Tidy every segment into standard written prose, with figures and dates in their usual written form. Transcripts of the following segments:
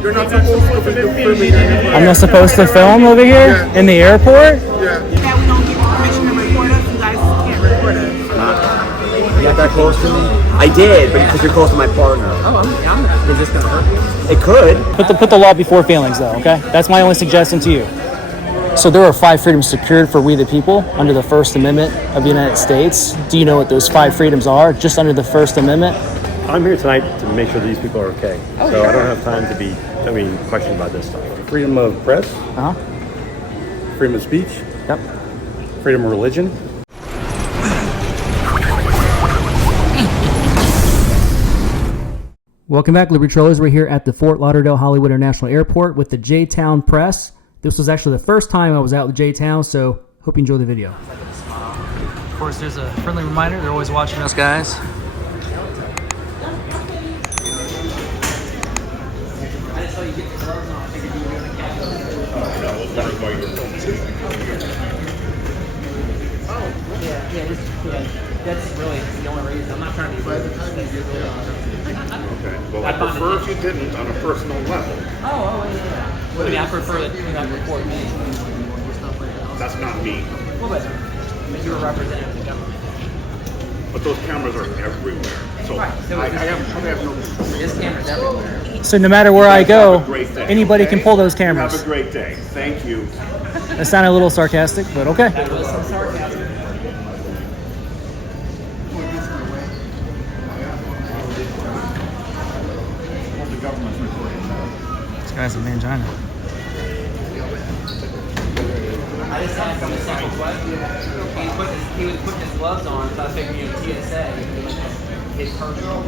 You're not supposed to be filming anybody. I'm not supposed to film over here in the airport? Yeah. That we don't give permission to record us, you guys can't record us. You got that close to me? I did, but because you're close to my partner. Oh, is this gonna hurt you? It could. Put the law before feelings, though, okay? That's my only suggestion to you. So there are 5 freedoms secured for we the people under the First Amendment of the United States. Do you know what those 5 freedoms are, just under the First Amendment? I'm here tonight to make sure these people are okay. I don't have time to be, questioned about this stuff. Freedom of press. Freedom of speech. Yep. Freedom of religion. Welcome back, Liberty Trollers. We're here at the Fort Lauderdale-Hollywood International Airport with the J-Town Press. This was actually the first time I was out with J-Town, so hope you enjoy the video. Of course, there's a friendly reminder. They're always watching us, guys. That's really the only reason. I'm not trying to be Okay. Well, I prefer if you didn't on a personal level. yeah. I mean, I prefer that you not report me. That's not me. Well, but you're a representative of the government. But those cameras are everywhere. So Right, so I have no. This camera's everywhere. So no matter where I go, Have a great day, anybody okay? can pull those Have cameras. a great day. Thank you. That sounded a little sarcastic, but okay. That was some sarcasm. This guy's a mangina. I just asked him a simple question. He was putting his gloves on, so I figured he was TSA. His personal.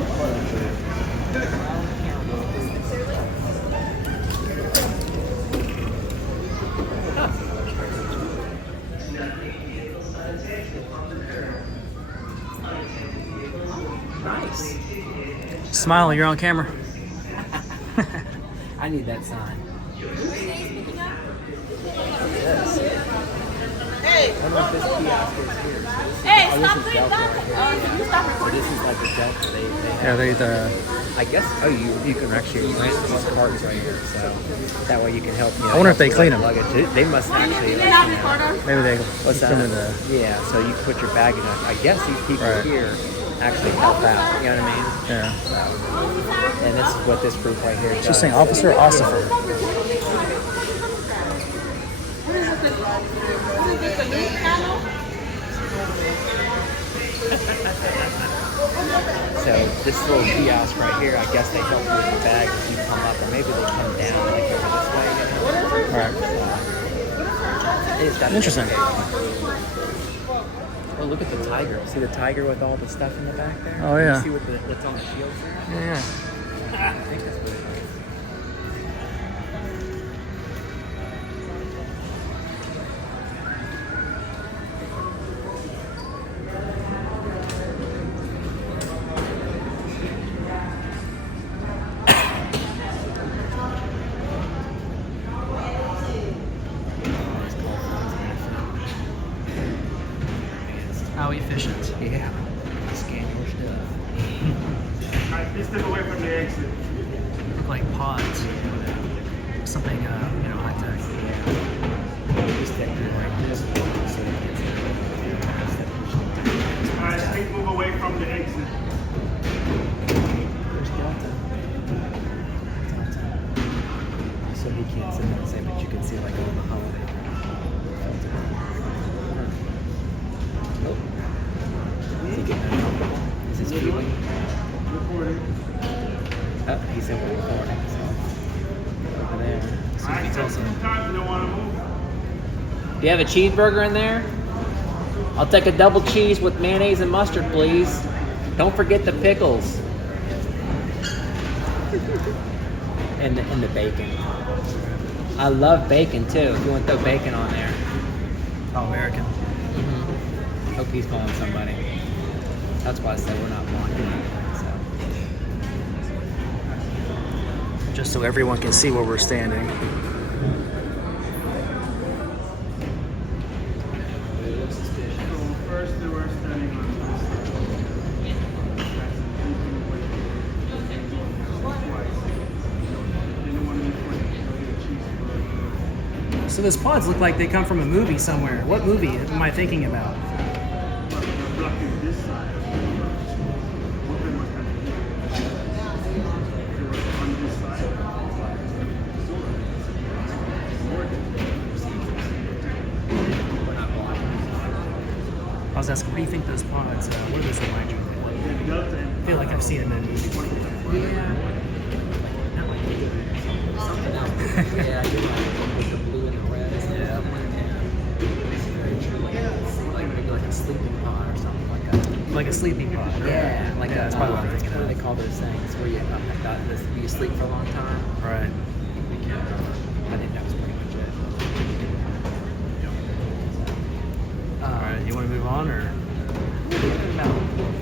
Nice. Smile, you're on camera. I need that sign. Hey, stop doing that. Can you stop recording? This is like the Delta. They Yeah, they I guess. Oh, you can actually rent these cards right here, so that way you can help. I wonder if they clean them. Luggage. They must actually. maybe they What's that? Yeah, so you put your bag in. I guess these people here actually help out. You know what I mean? Yeah. And this is what this group right here does. She's saying officer, ossifer. So this little kiosk right here, I guess they help you with your bag if you come up, or maybe they come down like over this way. You know? Right. Interesting. Oh, look at the tiger. See the tiger with all the stuff in the back there? Oh, yeah. You see what's on the shield there? Yeah. I think that's what it is. How efficient. Yeah. Scan your stuff. Please step away from the exit. Look like pods. Something, high tech. Just that you're like this. All right, please move away from the exit. There's Delta. So he can't sit there and say, but you can see like on the holiday. Oh. Is he getting uncomfortable? Is his feeling? Oh, he said we're recording. So. Over there. See if he tells them. Do you have a cheeseburger in there? I'll take a double cheese with mayonnaise and mustard, please. Don't forget the pickles. and the bacon. I love bacon too. If you want to throw bacon on there. Oh, American. Mm-hmm. Hope he's calling somebody. That's why I said we're not blocking anything. So. Just so everyone can see where we're standing. First, they were standing on this. So those pods look like they come from a movie somewhere. What movie am I thinking about? They're blocking this side. What they must have here. If it was on this side, I was asking, what do you think those pods, what do those remind you of? I feel like I've seen them in movies before. Yeah. Something else. Yeah, you're right. With the blue and the red. Yeah. Like maybe like a sleeping pod or something like that. Like a sleeping pod. Yeah, like that's probably what I'm thinking what do of. they call those things where you you sleep for a long time? Right. I think that was pretty much it. Alright, you want to move on or? About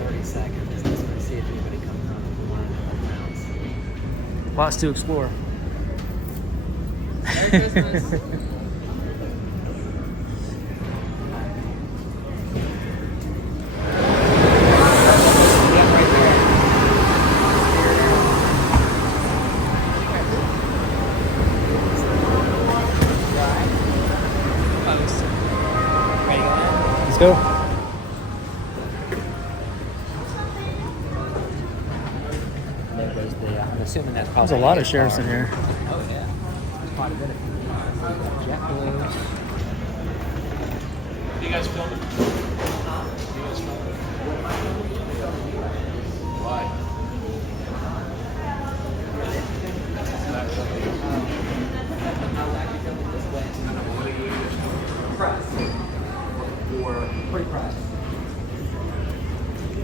30 seconds. Let's see if anybody comes on and rounds. Lots to explore. Merry Christmas. Let's go. There goes the, I'm assuming that's probably. There's a lot of sheriffs in here. Oh, yeah. There's quite a bit of people. JetBlues. You guys filming? Why?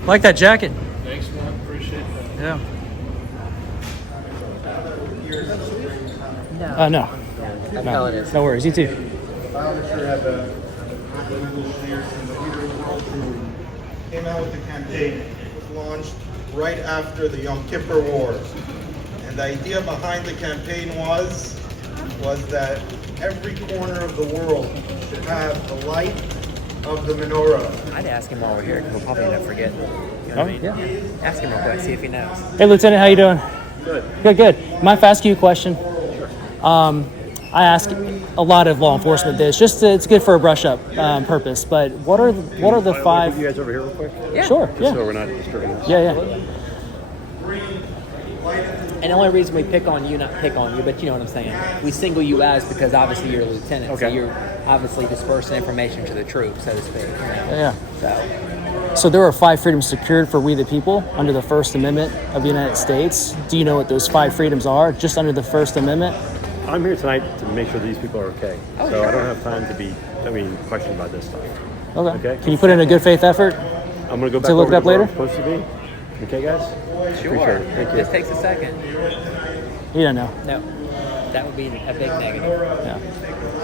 Like that jacket. Thanks, man. Appreciate that. Yeah. No. No. That's how it is. No worries. You too. Publisher had the legal shares in the leader of the world who came out with the campaign. It was launched right after the Yom Kippur Wars. And the idea behind the campaign was that every corner of the world should have the light of the menorah. I'd ask him while we're here because we'll probably end up forgetting. You know what I mean? Yeah. Ask him real quick, see if he knows. Hey, Lieutenant, how you doing? Good. Good. Mind if I ask you a question? I ask a lot of law enforcement this. Just it's good for a brush-up purpose. But what are the five? You guys over here real quick? Yeah. Sure. Just Yeah. so we're not disturbing us. Yeah. And the only reason we pick on you, not pick on you, but you know what I'm saying. We single you as because obviously you're a lieutenant, so Okay. you're obviously dispersing information to the troops, so to speak. You know? Yeah. So So there are 5 freedoms secured for we the people under the First Amendment of the United States. Do you know what those 5 freedoms are, just under the First Amendment? I'm here tonight to make sure these people are okay. Oh, so sure. I don't have time to be, questioned about this stuff. Okay. Okay. Can you put in a good faith effort? I'm going to go back To look over it up where later? I'm supposed to be. Okay, guys? sure, Appreciate it. Thank you. this takes a second. You don't know. No, that would be a big negative. Yeah.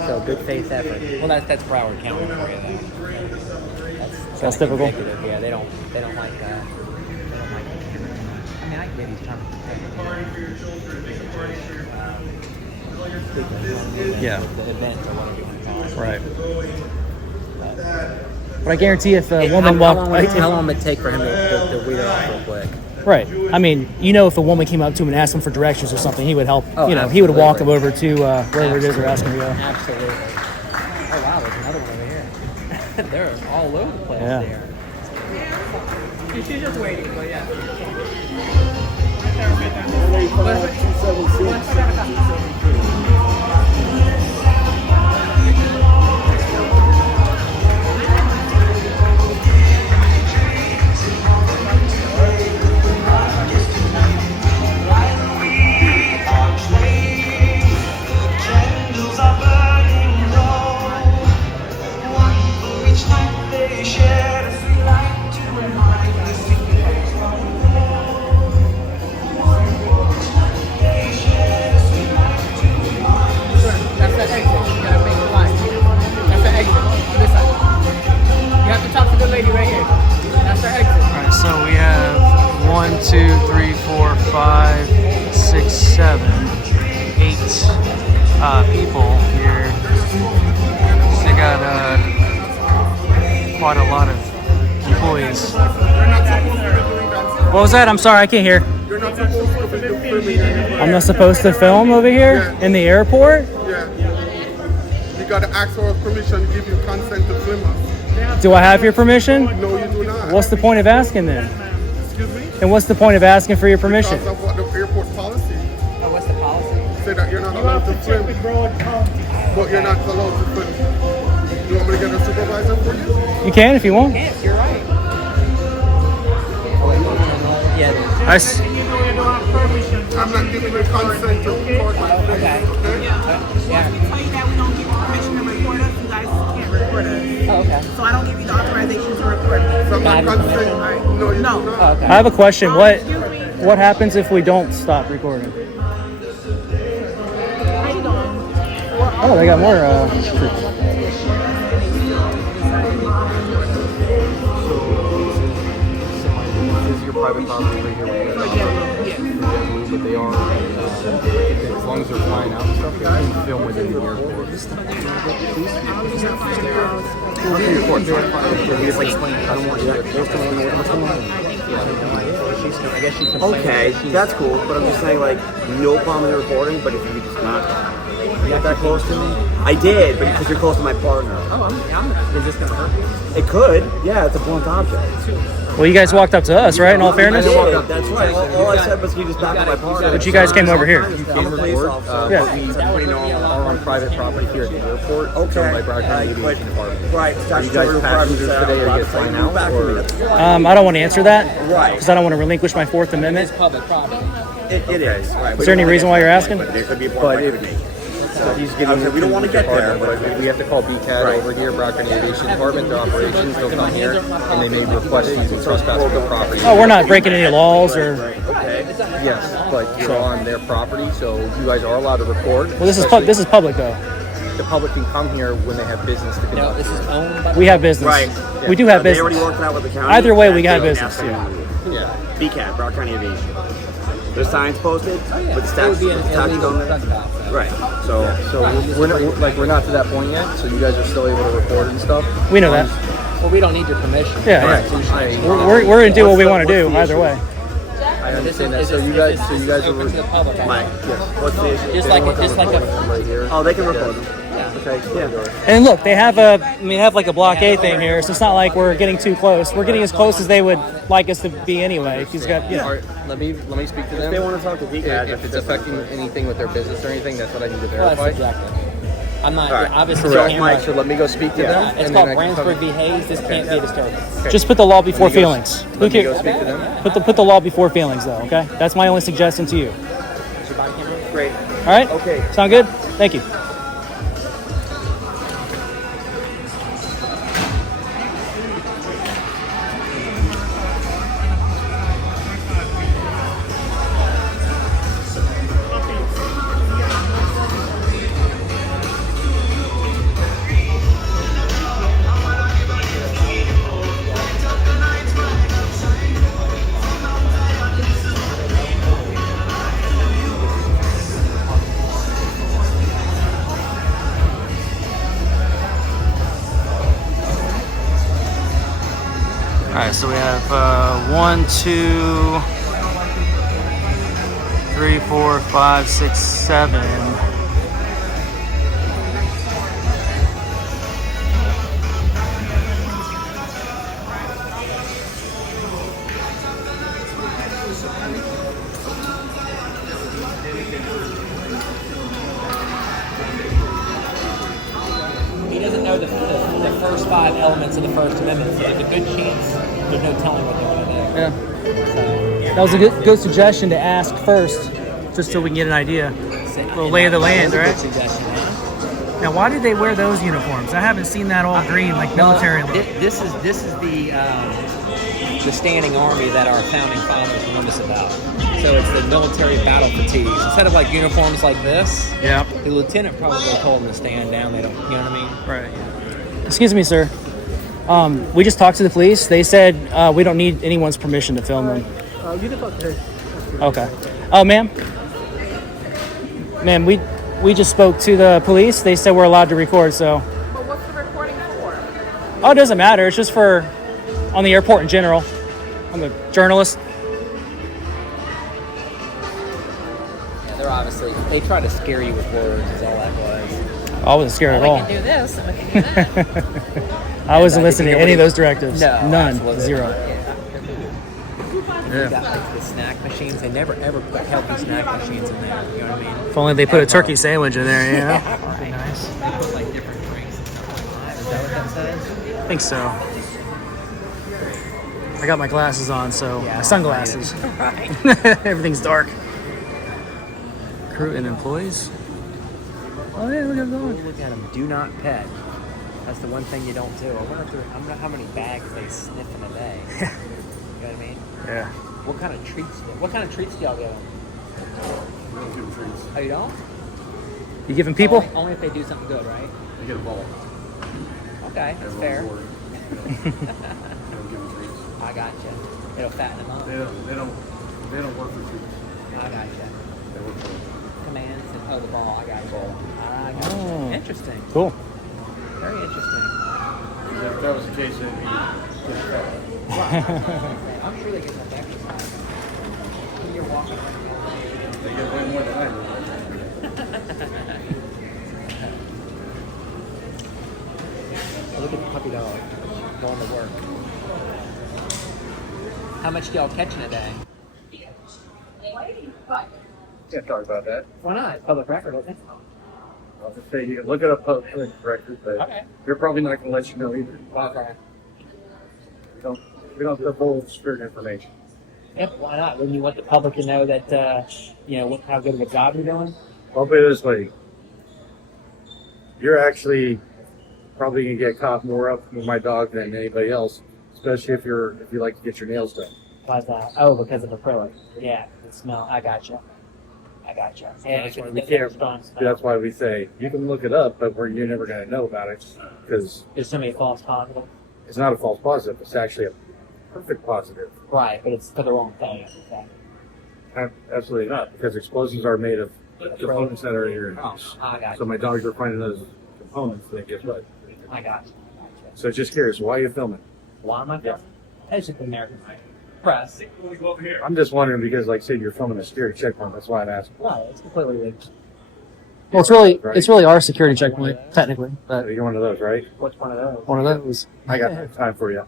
So good faith effort. Well, that's Broward County for you, though. That's typical. Indicative. Yeah, they don't like that. They don't like. I mean, I get he's trying to Yeah. the event or whatever you want to call it. Right. But I guarantee if a How woman long walked, would it take for him to read it off real quick? right? I mean, if a woman came up to him and asked him for directions or something, he would help. Oh, He would walk him absolutely. over to wherever it is they're asking to go. Absolutely. Oh wow, there's another one over here. They're all over the place Yeah. there. She's just waiting, but yeah. That's the exit. You gotta make the line. That's the exit. This side. You have to talk to the lady right here. That's the exit. All right, so we have 1, 2, 3, 4, 5, 6, 7, 8 people here. They got quite a lot of employees. What was that? I'm sorry, I can't hear. I'm not supposed to film over here in the airport? You got to ask for permission to give you consent to film us. Do I have your permission? No, you do not. What's the point of asking then? Excuse me? And what's the point of asking for your permission? Because of what the airport policy. Oh, what's the policy? Say that you're not allowed to film. But you're not allowed to film. You want me to get a supervisor for you? You can if you want. Yes, you're right. Yeah. I s- I'm not giving you consent to record my video. Okay. I can tell you that we don't give you permission to record us. You guys can't record us. Oh, okay. So I don't give you the authorization to record me. So I'm not consent. No, you No. do not. Oh, okay. I have a question. What Excuse me. what happens if we don't stop recording? How you doing? Oh, they got more troops. This is your private property right here. But they are, as long as they're flying out and stuff, they can film within the airport. We just like explain. I don't want you to. What's going on? I guess she can. Okay, that's cool, but I'm just saying, like, no problem in the recording, but if you could just not get that close to me. I did, but because you're close to my partner. Oh, is this gonna hurt you? It could, yeah, it's a blunt object. Well, you guys walked up to us, right? In all fairness. I did, that's right. All I said was you just back up my partner. But you guys came over here. You I'm can a police record, officer. Yeah. but we are on private property here at the airport. Okay. By Brown County Aviation Department. Right, Are you guys passengers today or you get flying out? Or? I don't want to answer that. Right. Because I don't want to relinquish my Fourth Amendment. Public property. It is. Right. Is there any reason why you're asking? But there could be a point But where if it could be. so he's Okay, getting we don't want to get there, but we have to call BCAD Right. over here, Brown County Aviation Department, their operations. They'll come here and they may request you to trespass on the property. Oh, we're not breaking any laws or. Okay. Yes, but you're on their property, so you guys are allowed to record. Well, this is public though. The public can come here when they have business to No, conduct. this is owned by. We have business. Right. We do have They already business. worked it out with the county. Either way, we and got they'll business, ask them yeah. to move. Yeah. BCAT, Brown County Aviation. There's signs posted with the It would statute be an illegal on there. trespass. Right. So So we're not to that point yet. So you guys are still able to record and stuff. We know that. Well, we don't need your permission. Yeah. Right. We're gonna do what we want to do either way. I understand that. So you guys are open to the public. Mike, what's the issue? Just like a right here. Oh, they can record them. Okay. Yeah. And look, they have like a blockade thing here, so it's not like we're getting too close. We're getting as close as they would like us to be anyway. He's got, All right. Let me speak to them. They want to talk to BCAT. If it's affecting anything with their business or anything, that's what I need to Well, verify. that's subjective. I'm not, All right. obviously, Correct. camera. Mike, so let me go speak to them. It's and called then I can come- Brandsburg v. Hayes. This can't be a disturbance. just put the law before feelings. Who Let me go cares? speak to them. Put the law before feelings, though. Okay, that's my only suggestion to you. Is your body camera? Great. All right. Okay. Sound good? Thank you. All right, so we have 1, 2, 3, 4, 5, 6, 7. He doesn't know the first 5 elements of the First Amendment, so there's a good chance there's no telling what they're going to do. Yeah. So, That was a good suggestion to ask first, just so we can get an idea. The lay of the land, that's a right? good suggestion, huh? Now, why did they wear those uniforms? I haven't seen that all green, like military. Well, this is the standing army that our founding fathers warned us about. So it's the military battle fatigues. Instead of like uniforms like this, Yeah. the lieutenant probably told them to stand down. They don't, you know what I mean? Right. Excuse me, sir. We just talked to the police. They said we don't need anyone's permission to film them. You can talk to her. Okay. Oh, ma'am. Ma'am, we just spoke to the police. They said we're allowed to record. So. But what's the recording for? Oh, it doesn't matter. It's just for on the airport in general. I'm a journalist. Yeah, they're obviously, they try to scare you with words is all that was. I wasn't scared at We all. can do this. And we can do that. I wasn't listening to any of those directives. No, None. absolutely. Zero. You got like the snack machines. They never ever put healthy snack machines in there. You know what I mean? If only they put a turkey sandwich in there, you know? That'd be nice. They put like different drinks and stuff like that. Is that what that says? I think so. I got my glasses on, so my sunglasses. Right. Everything's dark. Crew and employees. Oh yeah, look at the dog. Look at them. Do not pet. That's the one thing you don't do. I wonder how many bags they sniff in a day. You know what I mean? Yeah. What kind of treats do y'all give them? We don't give them treats. Oh, you don't? You giving people? Only if they do something good, right? They get a ball. Okay, that's fair. They don't give them treats. I gotcha. It'll fatten them up. They don't work for treats. I gotcha. They work for Commands and the ball. I got you. I gotcha. Oh. Interesting. Cool. Very interesting. If that was the case, then I'm sure they get enough exercise. When you're walking around all day. they get way more than I do. Look at the puppy dog going to work. How much do y'all catch in a day? Can't talk about that. Why not? Public record, isn't it? I'll just say you can look it up public record, but Okay. they're probably not going to let you know either. Okay. We don't divulge spirit information. Yep, why not? Wouldn't you want the public to know that, how good of a job you're doing? I'll put it this way. You're actually probably going to get caught more up with my dog than anybody else, especially if you like to get your nails done. Why's that? Oh, because of acrylic. Yeah, the smell. I gotcha. Yeah, That's why we it's can't. strong smell. That's why we say you can look it up, but you're never going to know about it because There's so many false positives. it's not a false positive. It's actually a perfect positive. Right, but it's for the wrong thing. Okay. Absolutely not, because explosives are made of components that are in your house. I got So you. my dogs are finding those components. They guess what? I got you. So just curious, why are you filming? Why am I filming? It's just American press. I'm just wondering because, like, say you're filming a security checkpoint. That's why I'm asking. No, it's completely legal. Well, it's really our security checkpoint, technically. But You're one of those, right? What's one of those? one of those. I got time for you.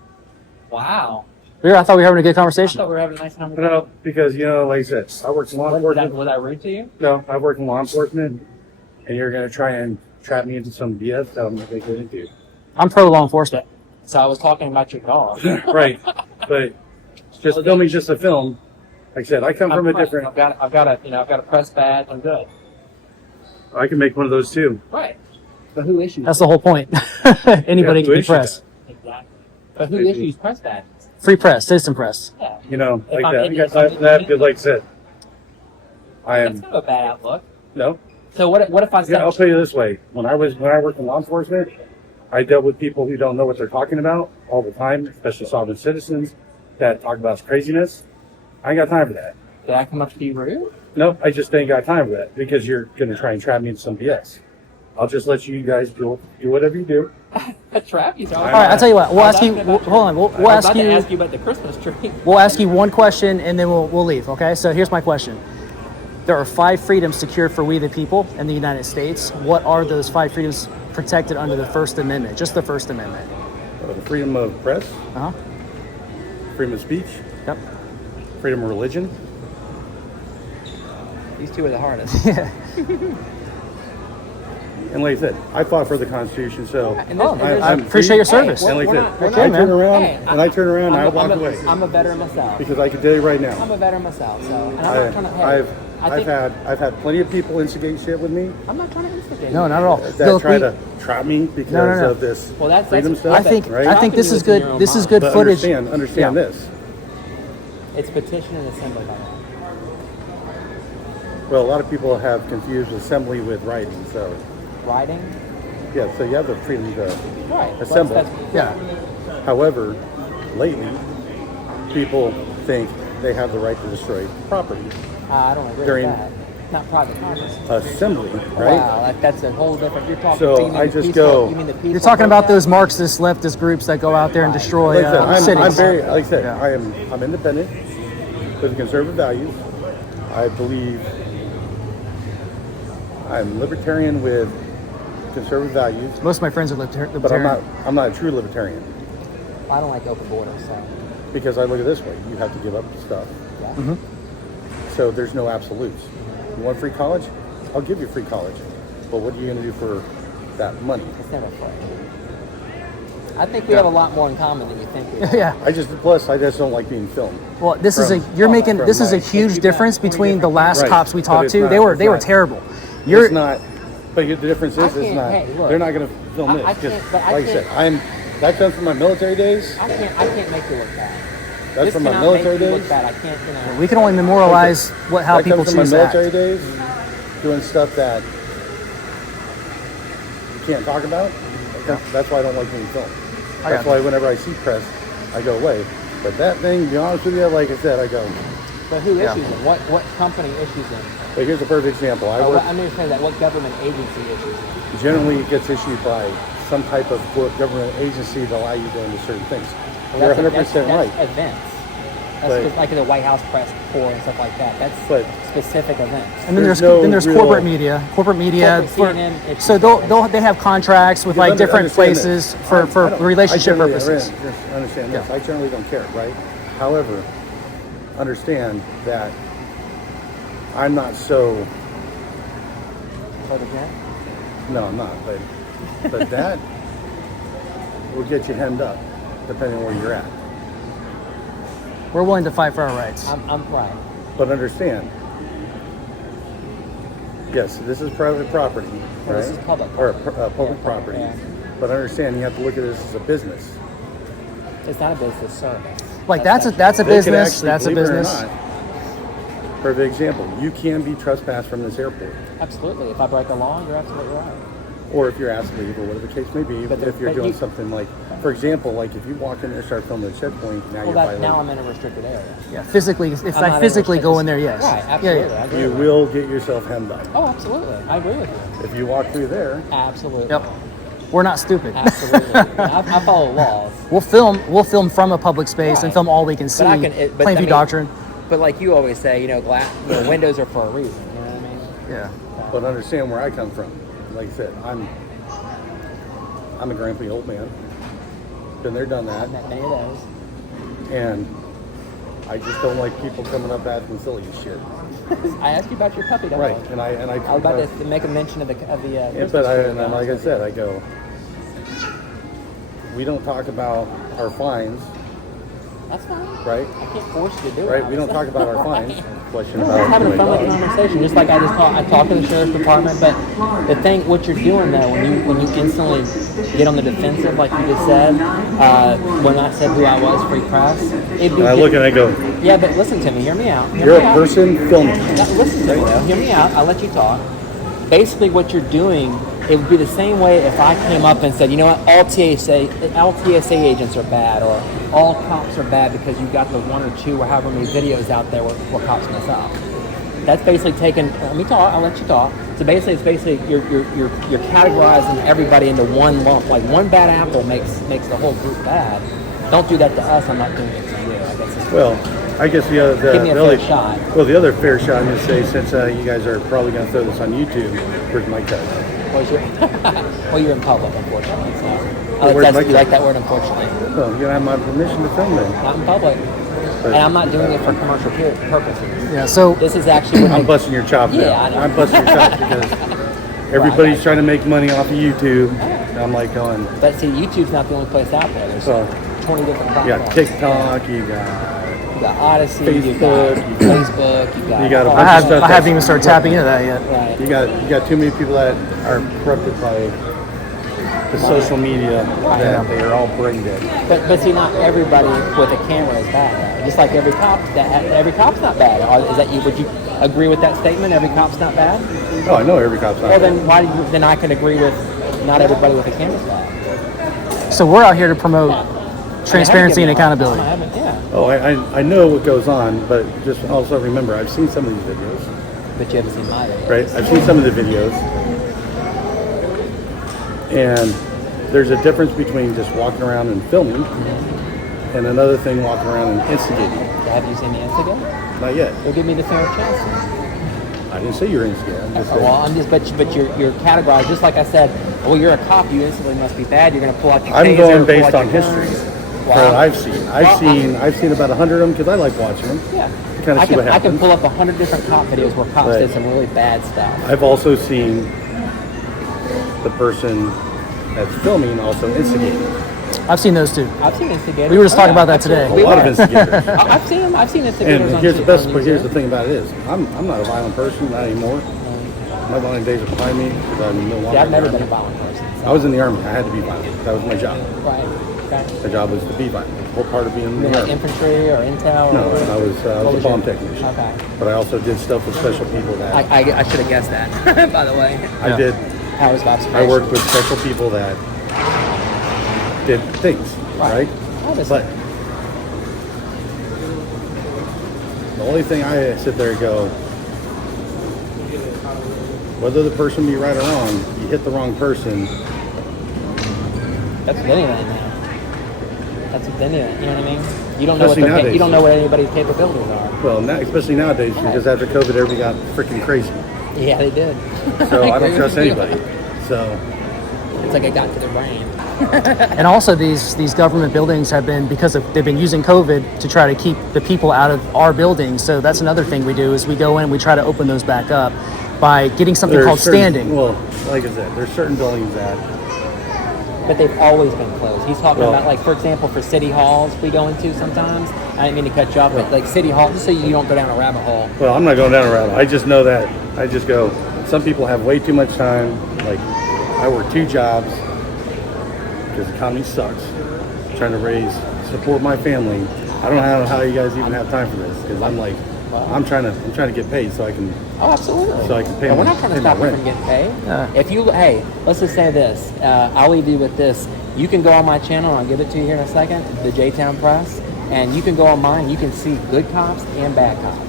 Wow. I thought we were having a good I conversation. thought we were having a nice time. No, because like I said, I work in law enforcement. Was that rude to you? No, I work in law enforcement, and you're gonna try and trap me into some BS that I'm not gonna get into. I'm pro law enforcement. So I was talking about your dog. Right, but just filming just a film. Like I said, I come from a different. I've got a press badge. I'm good. I can make one of those too. Right. But who issues? That's the whole point. Anybody Yeah, can who be press. Exactly. But who issues press badges? Free press, citizen press. Yeah. Like If I'm that. in- You got that because, like I said, I That's am kind of a bad outlook. no. So what if I Yeah, said? I'll tell you this way: when I worked in law enforcement, I dealt with people who don't know what they're talking about all the time, especially sovereign citizens that talk about craziness. I ain't got time for that. Did I come up to you rude? No, I just ain't got time for that because you're gonna try and trap me into some BS. I'll just let you guys do whatever you do. A trap? You All right, I'll tell you what. We'll ask you. Hold on. We'll I was ask about to you. ask you about the Christmas tree. We'll ask you one question and then we'll leave. Okay. So here's my question. There are 5 freedoms secured for we the people in the United States. What are those 5 freedoms protected under the First Amendment? Just the First Amendment. The freedom of press, Uh huh. freedom of speech, Yep. freedom of religion. These two are the hardest. And like I said, I fought for the Constitution, so And Oh, this- I I'm appreciate your service. and like We're I not- said, we're I not- turn around Hey, and I turn around and I walk away I'm a veteran myself. because I can tell you right now. I'm a veteran myself, so and I'm not trying to. Hey, I've had plenty of people instigate shit with me I'm not trying to instigate. No, not at all. that Look, try we- to trap me because No. of this Well, that's freedom stuff. I think right? I think this is good. This is good But footage. understand Yeah. this. It's petition and assembly. By the way. Well, a lot of people have confused assembly with writing. So Writing. yeah, so you have the freedom to Right. assemble. Yeah. However, lately, people think they have the right to destroy property. I don't agree During- with that. Not private property. Assembly, right? Wow, that's a whole different. You're talking. So you mean I the just peaceful- go- You mean the peaceful You're talking about protest? those Marxist leftist groups that go out there and destroy Like I said, cities. I'm very, like I said, Yeah. I'm independent with conservative values. I believe I'm libertarian with conservative values, Most of my friends are but libertarian. I'm not a true libertarian I don't like open borders, so because I look at it this way: you have to give up stuff. yeah. So there's no absolutes. You want free college? I'll give you free college, but what are you going to do for that money? It's never free. I think we have a lot more in common than you think we do. Yeah. I just don't like being filmed. Well, this is From- this is a from huge difference between the last Right, cops we but talked it's to. not- They were it's not- terrible. It's not. But the difference I is, it's can't- not. hey, look, they're not going to film I- this I because, can't- but I like I said, can't- that comes from my military days. I can't make you look bad. That's This from my cannot military make you days. look bad. I can't, you know. We can only memorialize how That people comes from choose my to act. military days, doing stuff that you can't talk about. That's why I don't like being filmed. That's why whenever I see press, I go away. But that thing, to be honest with you, like I said, I go. But who issues them? What company issues them? But here's a perfect example. Or what, I'm going to say that. What government agency issues them? Generally, it gets issued by some type of government agency to allow you to go into certain things. Well, You're that's 100% right. Events. That's But- just like the White House press corps and stuff like that. That's But- specific events. And then There's there's no corporate real- media. Corporate CNN, it's- So they have contracts with like different places for relationship purposes. I understand this. I generally don't care, right? However, understand that I'm not so. No, I'm not. But that will get you hemmed up, depending on where you're at. We're willing to fight for our rights. I'm right. But understand, yes, this is private property, Well, right? this is public Or property. public Yeah, property. yeah. But understand, you have to look at this as a business. It's not a business service. Like that's a They could business. actually, That's a believe it or business. not, perfect example. You can be trespassed from this airport, Absolutely. If I break the law, you're absolutely right. or if you're asked to leave, or whatever the case may be. But If you're but doing you- something like, for example, like if you walk in there and start filming a checkpoint, now Well, you're that, violating. now I'm in a restricted area. Yeah, physically. If I'm I not physically in go restricted- in there, yes. Right, absolutely. Yeah, I agree You with will get yourself hemmed up. Oh, absolutely. I agree with you. If you walk through there, Absolutely. Yep. We're not stupid. Absolutely. I follow laws. We'll film from a public space and Right. film all we can see. But but Plainview doctrine. But like you always say, windows are for a reason. You know what I mean? Yeah. but understand where I come from. Like I said, I'm a grumpy old man. Been there, done that. I've met many of those. And I just don't like people coming up asking silly shit. I asked you about your puppy dog. Right, and I I was about to make a mention of the yeah, Christmas but tree, and like I said, I go. We don't talk about our fines, That's fine. right? I can't force you to do it. Right? We don't talk about our fines. Question No, about we're having a my friendly dog. conversation, just like I talked to the sheriff's department. But the thing, what you're doing though, when you instantly get on the defensive, like you just said, when I said who I was, free press, it'd be. And I look and I go, Yeah, but listen to me. Hear me out. Hear you're me a out. person filming. Now, listen to me though. Hear me out. I'll let you talk. Basically, what you're doing, it would be the same way if I came up and said, you know what, all TSA agents are bad, or all cops are bad because you got the one or two or however many videos out there where cops mess up. That's basically taking. Let me talk. I'll let you talk. So basically, you're categorizing everybody into one lump. Like one bad apple makes the whole group bad. Don't do that to us. I'm not doing it to you. I guess. Well, I guess the other Give me a the fair only, shot. Well, the other fair shot I'm going to say, since you guys are probably going to throw this on YouTube, where's my cut? Well, you're in public, unfortunately. So where's that's my you like that word, unfortunately. Well, you're going to have my permission to film it. Not in public. And I'm not doing it for commercial purposes. Yeah. So This is actually. I'm busting your chops now. Yeah, I know. I'm busting your chops because everybody's trying to make money off of YouTube. And I'm like going, But see, YouTube's not the only place out there. There's so 20 different you platforms. got TikTok, you got You got Odyssey, you Facebook, got Facebook, you got a all bunch I of stuff haven't even started tapping into that yet. Right. you got too many people that are corrupted by the social media that they are all brain dead. But see, not everybody with a camera is bad. Though. Just like every cop's not bad. Is that you? Would you agree with that statement? Every cop's not bad. Oh, I know every cop's not Well, bad. then why? Then I can agree with not everybody with a camera is bad. So we're out here to promote transparency and accountability. I haven't, yeah. Oh, I know what goes on, but just also remember, I've seen some of these videos, But you haven't seen my video. right? I've seen some of the videos, and there's a difference between just walking around and filming, and another thing walking around and instigating. Have you seen the Instagram? Not yet. Well, give me the fair chance. I didn't say you're instigating. I'm just saying. Well, but you're categorized just like I said. well, you're a cop, you instantly must be bad. You're going to pull out your I'm taser, going pull based out on your history. gun. What I've seen. I've seen about 100 of them because I like watching them. Yeah. Kind of see what I can happens. pull up 100 different cop videos where cops Right. did some really bad stuff. I've also seen the person that's filming also instigating. I've seen those too. I've seen instigators. We were just talking about that today. A lot of instigators. I've seen them. I've seen instigators And on here's the YouTube, best. on But here's YouTube. the thing about it is, I'm not a violent person, not anymore. My violent days are behind me because I'm no longer. See, I've never in the been a Army. violent person. So. I was in the Army. I had to be violent. That was my job. Right. Okay. My job was to be violent. It's a whole part of being in You the like Army. infantry or intel? No, or I was a was bomb your- technician. Okay. But I also did stuff with special people that I should have guessed that, by the way. I did. Powers of observation. I worked with special people that did things, right? Obviously. But the only thing I sit there and go, whether the person be right or wrong, you hit the wrong person. That's with anything now. That's with anything. You know what I mean? You don't know Especially what nowadays. you don't know what anybody's capabilities are. Well, especially nowadays, because after COVID, everybody got freaking crazy. Yeah, they did. So I agree don't trust with you. anybody. So It's like it got to their brain. And also these government buildings have been, they've been using COVID to try to keep the people out of our buildings. So that's another thing we do is we go in, we try to open those back up by getting something there's called standing. Well, like I said, there's certain buildings that But they've always been closed. He's talking Well- about, like, for example, for city halls we go into sometimes. I didn't mean to cut you off, but like city hall, just so you don't go down a rabbit hole. Well, I'm not going down a rabbit. I just know that. I just go, some people have way too much time. Like, I work 2 jobs because the economy sucks. Trying to support my family. I don't know how you guys even have time for this because I'm like, I'm trying to get paid so I can. Oh, absolutely. So I can pay And we're my- not trying to pay my stop you rent. from getting paid. Yeah. If you, hey, let's just say this. I'll leave you with this. You can go on my channel, and I'll give it to you here in a second, the J-Town Press, and you can go on mine. You can see good cops and bad cops.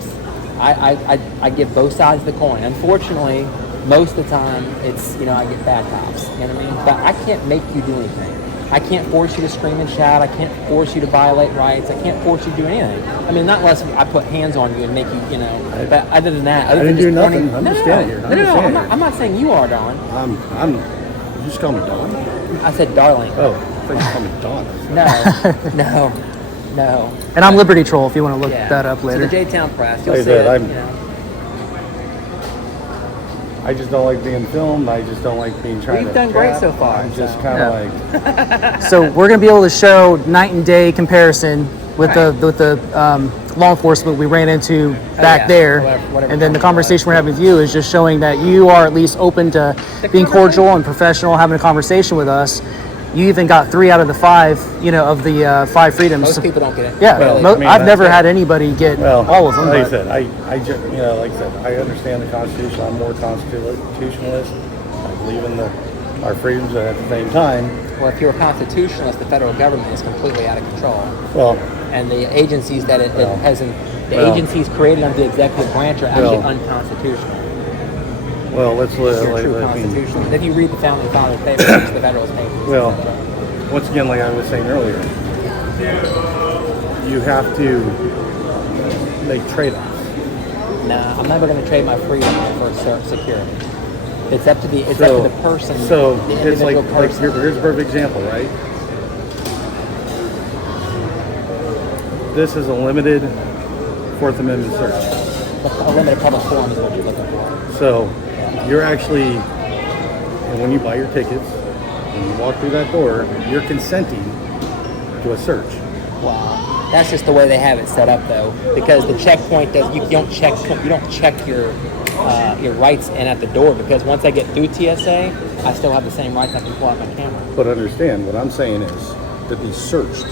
I give both sides of the coin. Unfortunately, most of the time, it's, I get bad cops. You know what I mean? But I can't make you do anything. I can't force you to scream and shout. I can't force you to violate rights. I can't force you to do anything. I mean, not unless I put hands on you and make you, But other than that, other I than didn't do just pointing- nothing. I'm just standing here. I'm not saying you are, Don. You just call me Don? I said darling. Oh, I thought you called me Don. No. And I'm Liberty Troll if you want to look Yeah. that up So later. the J-Town Press, you'll Like I see said, it. I just don't like being filmed. I just don't like being tried to. You've done great trap. so far, I'm just so. kind of like. So we're going to be able to show night and day comparison with the law enforcement we ran into back yeah. there, Whatever and then the time it conversation we're having with you is just showing that you are at least open to being cordial and professional, having a conversation with us. You even got 3 out of the 5, of the 5 freedoms. Most people don't get it. Yeah, Well, mo- I mean, I've never that's- had anybody get all of them. Like I but- said, I just, like I said, I understand the Constitution. I'm more constitutionalist. I believe in our freedoms, but at the same time, Well, if you're a constitutionalist, the federal government is completely out of control. well, And the agencies that it Well, has, well, agencies created under the executive branch are actually well, unconstitutional. let's If you're a like, true I mean, constitutionalist. If you read the Founding Fathers Papers, the Federalist Papers. Well, etc. once again, like I was saying earlier, you have to make trade-offs. Nah, I'm never going to trade my freedom for security. It's up to the up to the person. So the it's like individual person. here's a perfect example, right? This is a limited Fourth Amendment search. A limited public forum is what you're looking for. So you're actually, and when you buy your tickets, when you walk through that door, you're consenting to a search. Wow. That's just the way they have it set up, though, because the checkpoint does. You don't check your rights in at the door, because once I get through TSA, I still have the same rights. I can pull out my camera. But understand, what I'm saying is to be searched.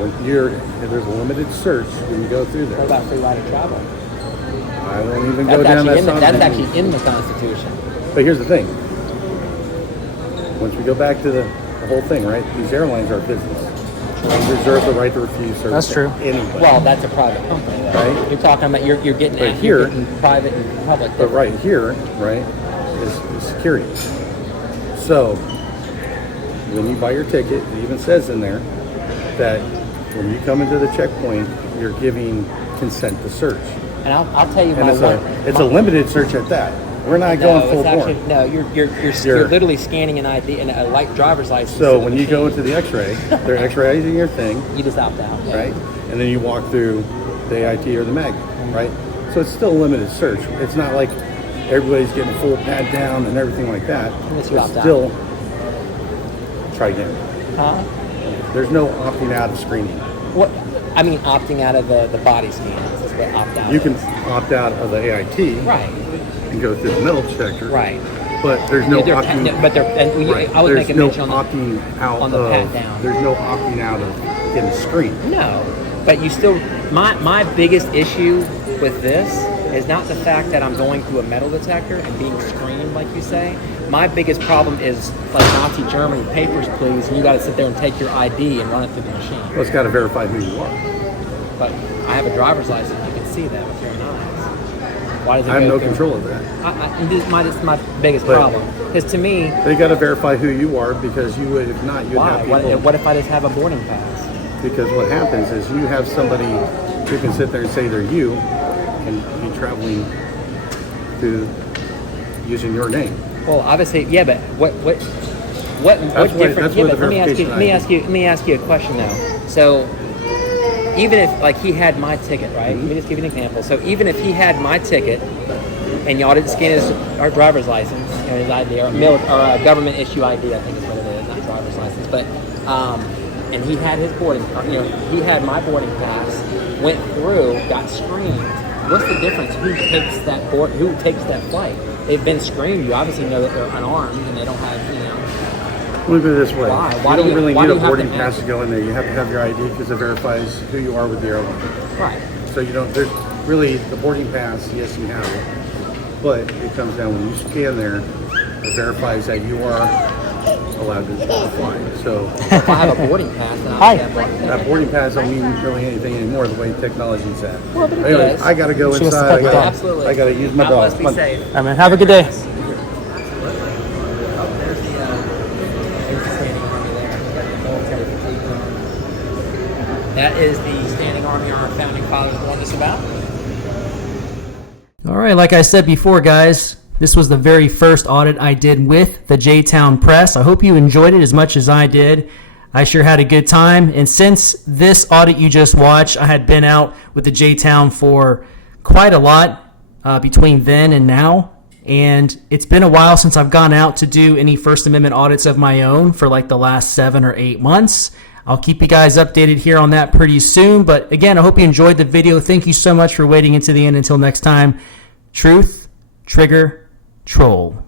When there's a limited search when you go through What there. about free right of travel? I don't even That's go down actually that that's side. actually in the Constitution. But here's the thing. Once we go back to the whole thing, right? These airlines are business. They reserve the right to refuse service. That's true. to anybody. Well, that's a private company, though. Right. You're talking about you're getting But you're here- getting private and public. But right here, right, is security. So when you buy your ticket, it even says in there that when you come into the checkpoint, you're giving consent to search. And I'll tell you And my it's a limited search at that. We're not No, going it's full actually bore. no. You're literally scanning an ID and a light driver's license. So to the when you go machine. into the X-ray, they're X-raying your thing, you just opt out. Yeah. right? And then you walk through the AIT or the mag, right? So it's still a limited search. It's not like everybody's getting full pat down and everything like that. Unless you It's opt out. still, try again. Huh? There's no opting out of screening. What? I mean, opting out of the body scans is what opt out. You can is. opt out of the AIT Right. and go through the metal detector. Right. But there's no They're opting. but they're and we, Right. I would There's make a no mention on opting out on the of. pat down. There's no opting out of getting screened. No, but you still. My biggest issue with this is not the fact that I'm going through a metal detector and being screened, like you say. My biggest problem is like Nazi Germany, papers please, and you got to sit there and take your ID and run it through the machine. Well, it's got to verify who you are. But I have a driver's license. You can see that with your eyes. Why does it I have go no through? control of that. This is my biggest But- problem. Because to me, They got to verify who you are because you would, if not, you'd why? have people. What if I just have a boarding pass? Because what happens is you have somebody who can sit there and say they're you and be traveling through using your name. Well, obviously, yeah, but what That's difference? where Yeah, the but let me ask you. verification Let me ask you a question though. So, even if like he had my ticket, right? Let me just give you an example. So even if he had my ticket, and y'all didn't scan our driver's license, his ID or a government issue ID, I think is what it is, not driver's license, but and he had his boarding, he had my boarding pass, went through, got screened. What's the difference? Who takes that flight? They've been screened. You obviously know that they're unarmed and they don't have, Let me put it this way. Why? You Why do don't you- really why need do a you have to boarding pass ask? to go in there. You have to have your ID because it verifies who you are with the airline. Right. So you don't, there's really the boarding pass, yes, you have it. But it comes down when you scan there, it verifies that you are allowed to fly. So If I have a boarding pass, then Hi. I have boarding pass. that boarding pass don't mean really anything anymore the way technology's at. Well, but it Anyway, does. I gotta go She wants to inside. pet the dog. Absolutely. I gotta use my God dog. must be Come on. safe. All right, man. Have a good day. There's the standing army there. Military fatigue zone. That is the standing army our founding fathers warned us about. All right, like I said before, guys, this was the very first audit I did with the J-Town Press. I hope you enjoyed it as much as I did. I sure had a good time. And since this audit you just watched, I had been out with the J-Town for quite a lot between then and now. And it's been a while since I've gone out to do any First Amendment audits of my own for like the last 7 or 8 months. I'll keep you guys updated here on that pretty soon. But again, I hope you enjoyed the video. Thank you so much for waiting until the end. Until next time, truth, trigger, troll.